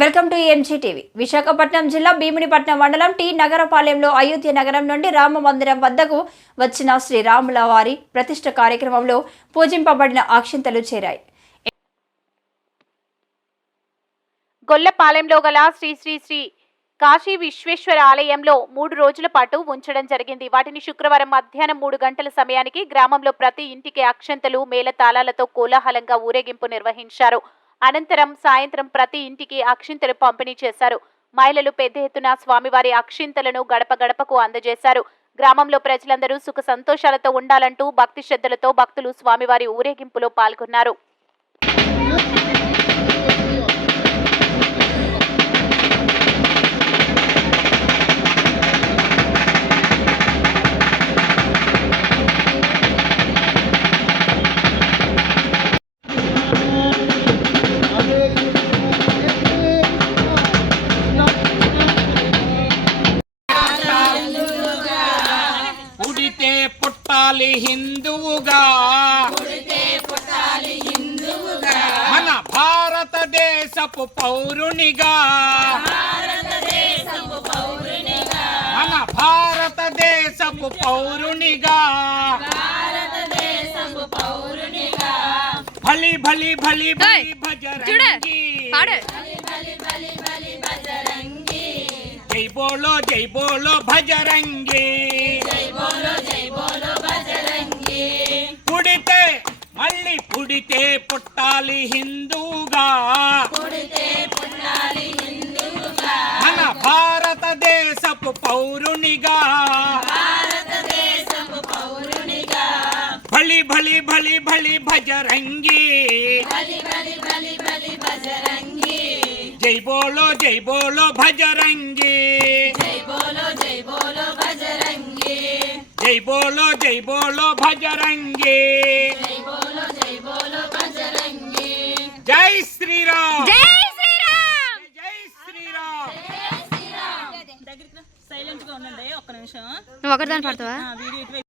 welcome to MG TV Visakhapatnam జిల్లా భీమునిపట్నం మండలం tea నగరపాలెంలో Ayodhya నగరం నుండి రామ మందిరం వద్దకు వచ్చిన శ్రీరాముల వారి ప్రతిష్ట కార్యక్రమంలో పూజింపబడిన ఆక్షింతలు చేరాయి గొల్లపాలెంలో గల శ్రీ శ్రీ శ్రీ కాశీ విశ్వేశ్వర ఆలయంలో మూడు రోజుల పాటు ఉంచడం జరిగింది వాటిని శుక్రవారం మధ్యాహ్నం మూడు గంటల సమయానికి గ్రామంలో ప్రతి ఇంటికి అక్షంతలు మేళతాళాలతో కోలాహలంగా ఊరేగింపు నిర్వహించారు అనంతరం సాయంత్రం ప్రతి ఇంటికి అక్షింతలు పంపిణీ చేశారు మహిళలు పెద్ద ఎత్తున స్వామివారి అక్షింతలను గడప గడపకు అందజేశారు గ్రామంలో ప్రజలందరూ సుఖ సంతోషాలతో ఉండాలంటూ భక్తి శ్రద్ధలతో భక్తులు స్వామివారి ఊరేగింపులో పాల్గొన్నారు పుట్టాలి హిందువుగా మన భారతదేశపు పౌరునిగా మన భారతదేశపు పౌరునిగా భలి భలి భలి భలి భజరంగి జై బోలో జై బోలో భజరంగి జై బోలో జై బోలో పుట్టాలి హిందూగా మన భారతదేశపు పౌరునిగా భళి భళి భళి భళి భజరంగి జై బోలో జై బోలో భజరంగి జై బోలో జై బోలో భజరంగి జై బోలో జై బోలో జై శ్రీరామ్ జై శ్రీరామ్ జై శ్రీరామ్ దగ్గరికి సైలెంట్ గా ఉండండి ఒక్క నిమిషం నువ్వు ఒకరిదాన్ని పడతావా